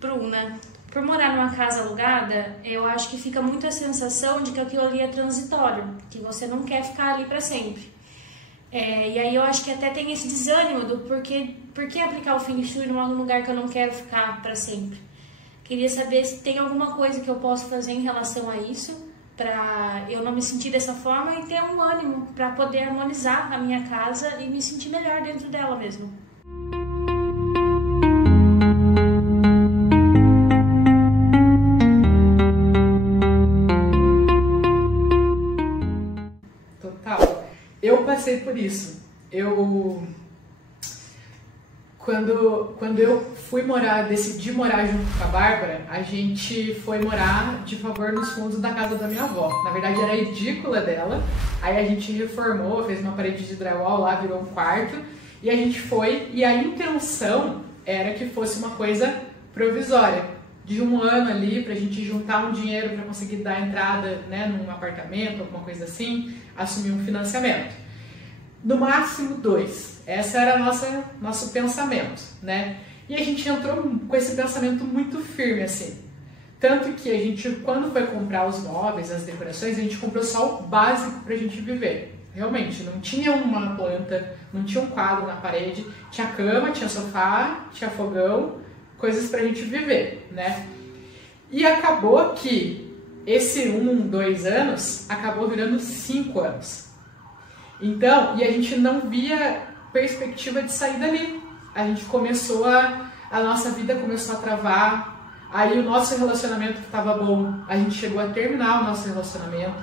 Bruna, por morar numa casa alugada, eu acho que fica muito a sensação de que aquilo ali é transitório, que você não quer ficar ali para sempre. E aí eu acho que até tem esse desânimo do por que aplicar o Feng Shui num lugar que eu não quero ficar para sempre. Queria saber se tem alguma coisa que eu posso fazer em relação a isso, para eu não me sentir dessa forma e ter um ânimo para poder harmonizar a minha casa e me sentir melhor dentro dela mesmo. Total. Eu passei por isso. Quando eu decidi morar junto com a Bárbara, a gente foi morar de favor nos fundos da casa da minha avó. Na verdade era a edícula dela, aí a gente reformou, fez uma parede de drywall lá, virou um quarto, e a gente foi, e a intenção era que fosse uma coisa provisória, de um ano ali, pra gente juntar um dinheiro para conseguir dar entrada, né, num apartamento, alguma coisa assim, assumir um financiamento. No máximo 2. Esse era nosso pensamento, né? E a gente entrou com esse pensamento muito firme, assim. Tanto que a gente, quando foi comprar os móveis, as decorações, a gente comprou só o básico pra gente viver. Realmente, não tinha uma planta, não tinha um quadro na parede, tinha cama, tinha sofá, tinha fogão, coisas pra gente viver, né? E acabou que esse 2 anos acabou virando 5 anos. Então, e a gente não via perspectiva de sair dali. A gente começou a nossa vida começou a travar, aí o nosso relacionamento que estava bom, a gente chegou a terminar o nosso relacionamento.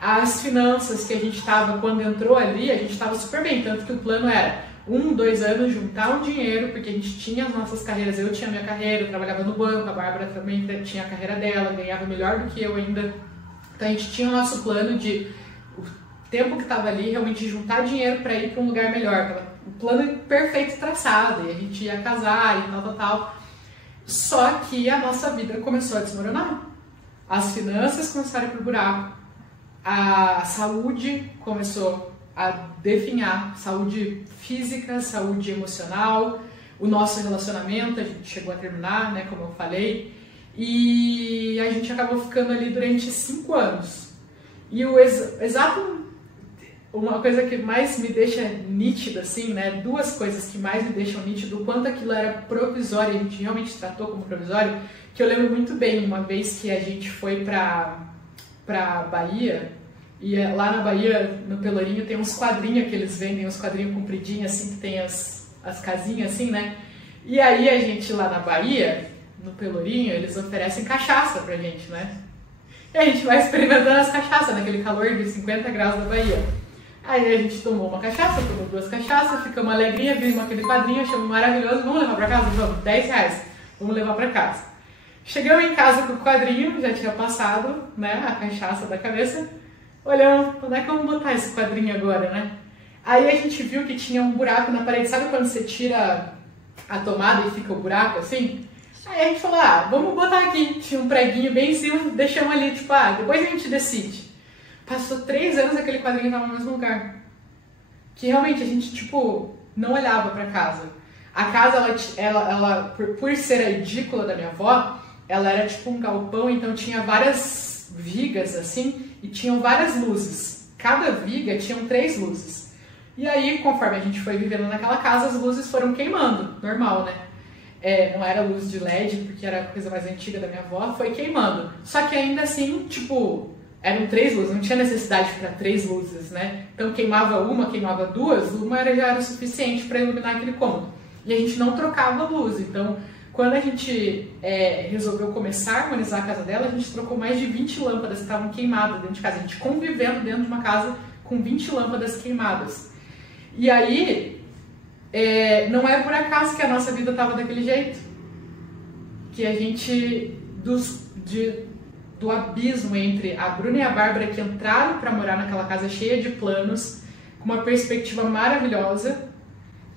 As finanças que a gente estava, quando entrou ali, a gente estava super bem, tanto que o plano era 2 anos juntar um dinheiro, porque a gente tinha as nossas carreiras, eu tinha minha carreira, eu trabalhava no banco, a Bárbara também tinha a carreira dela, ganhava melhor do que eu ainda. Então a gente tinha o nosso plano de tempo que estava ali, realmente juntar dinheiro para ir para um lugar melhor. O plano perfeito traçado, e a gente ia casar e tal. Só que a nossa vida começou a desmoronar. As finanças começaram a ir pro buraco. A saúde começou a definhar. Saúde física, saúde emocional. O nosso relacionamento, a gente chegou a terminar, né, como eu falei. E a gente acabou ficando ali durante 5 anos. E o uma coisa que mais me deixa nítida, assim, né? 2 coisas que mais me deixam nítido, o quanto aquilo era provisório, a gente realmente tratou como provisório, que eu lembro muito bem, uma vez que a gente foi pra Bahia, e lá na Bahia, no Pelourinho, tem uns quadrinhos que eles vendem, uns quadrinhos compridinhos, assim, que tem as casinhas, assim, né? E aí a gente lá na Bahia, no Pelourinho, eles oferecem cachaça pra gente, né? E a gente vai experimentando as cachaças, naquele calor de 50 graus da Bahia. Aí a gente tomou uma cachaça, tomou 2 cachaças, ficamos alegrinha, vimos aquele quadrinho, achamos maravilhoso, vamos levar pra casa? Vamos, R$10, vamos levar pra casa. Chegamos em casa com o quadrinho, já tinha passado, né, a cachaça da cabeça, olhamos, onde é que vamos botar esse quadrinho agora, né? Aí a gente viu que tinha um buraco na parede, sabe quando você tira a tomada e fica o buraco assim? Aí a gente falou, vamos botar aqui, tinha um preguinho bem em cima, deixamos ali, tipo, depois a gente decide. Passou 3 anos, aquele quadrinho estava no mesmo lugar. Que realmente a gente, tipo, não olhava pra casa. A casa, ela por ser a edícula da minha avó, ela era tipo um galpão, então tinha várias vigas, assim, e tinham várias luzes. Cada viga tinham 3 luzes. E aí, conforme a gente foi vivendo naquela casa, as luzes foram queimando, normal, né? Não era luz de LED, porque era a coisa mais antiga da minha avó, foi queimando. Só que ainda assim, tipo, eram 3 luzes, não tinha necessidade para 3 luzes, né? Então queimava uma, queimava 2, uma já era o suficiente para iluminar aquele cômodo. E a gente não trocava luz, então quando a gente resolveu começar a harmonizar a casa dela, a gente trocou mais de 20 lâmpadas que estavam queimadas dentro de casa. A gente convivendo dentro de uma casa com 20 lâmpadas queimadas. E aí, não é por acaso que a nossa vida estava daquele jeito. Que a gente, do abismo entre a Bruna e a Bárbara, que entraram para morar naquela casa cheia de planos, com uma perspectiva maravilhosa,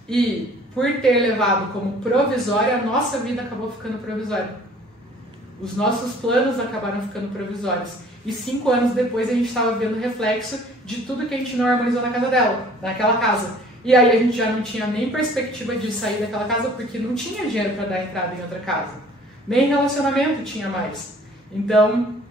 e por ter levado como provisória, a nossa vida acabou ficando provisória. Os nossos planos acabaram ficando provisórios. E 5 anos depois a gente estava vendo o reflexo de tudo que a gente não harmonizou na casa dela, naquela casa. E aí a gente já não tinha nem perspectiva de sair daquela casa porque não tinha dinheiro para dar entrada em outra casa. Nem relacionamento tinha mais. Então,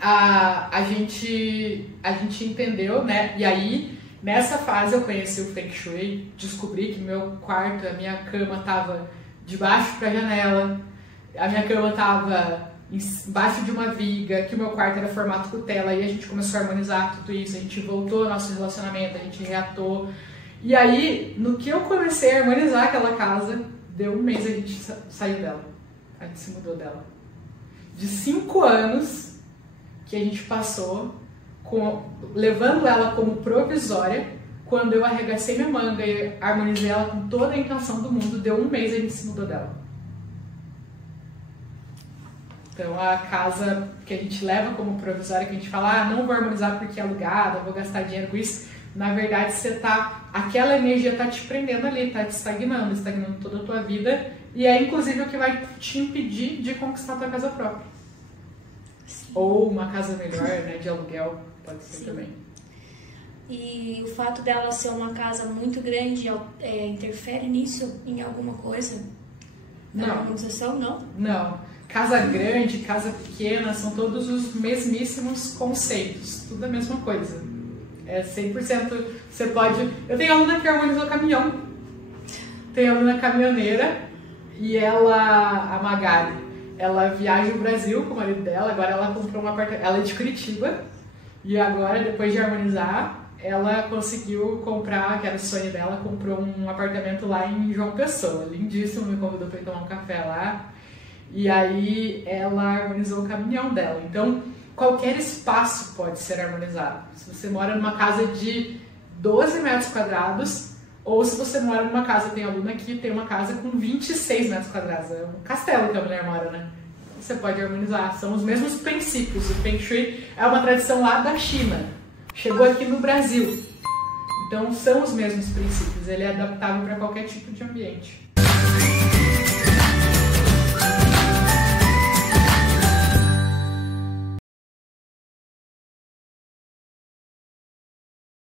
a gente entendeu, né? E aí, nessa fase eu conheci o Feng Shui, descobri que meu quarto, a minha cama tava de baixo para a janela, a minha cama tava embaixo de uma viga, que o meu quarto era formato cutela, e a gente começou a harmonizar tudo isso, a gente voltou ao nosso relacionamento, a gente reatou. E aí, no que eu comecei a harmonizar aquela casa, deu um mês a gente saiu dela, a gente se mudou dela. De 5 anos que a gente passou levando ela como provisória, quando eu arregacei minha manga e harmonizei ela com toda a intenção do mundo, deu um mês a gente se mudou dela. Então a casa que a gente leva como provisória, que a gente fala, não vou harmonizar porque é alugada, vou gastar dinheiro com isso, na verdade aquela energia está te prendendo ali, está te estagnando toda a tua vida, e é inclusive o que vai te impedir de conquistar a tua casa própria. Sim. Ou uma casa melhor, né, de aluguel, pode ser. Sim. Também. E o fato dela ser uma casa muito grande interfere nisso em alguma coisa? Não. Na harmonização, não? Não. Casa grande, casa pequena, são todos os mesmíssimos conceitos, tudo a mesma coisa. É 100%, você pode... Eu tenho aluna que harmonizou caminhão, tenho aluna caminhoneira, e ela, a Magali, ela viaja o Brasil com o marido dela, agora ela comprou um apartamento, ela é de Curitiba, e agora, depois de harmonizar, ela conseguiu comprar, que era o sonho dela, comprou um apartamento lá em João Pessoa, lindíssimo, me convidou para ir tomar um café lá. E aí ela harmonizou o caminhão dela. Então, qualquer espaço pode ser harmonizado. Se você mora numa casa de 12 metros quadrados, ou se você mora numa casa, tem aluna aqui, tem uma casa com 26 metros quadrados. É um castelo que a mulher mora, né? Então, você pode harmonizar. São os mesmos princípios. O Feng Shui é uma tradição lá da China. Chegou aqui no Brasil. Então, são os mesmos princípios. Ele é adaptável para qualquer tipo de ambiente.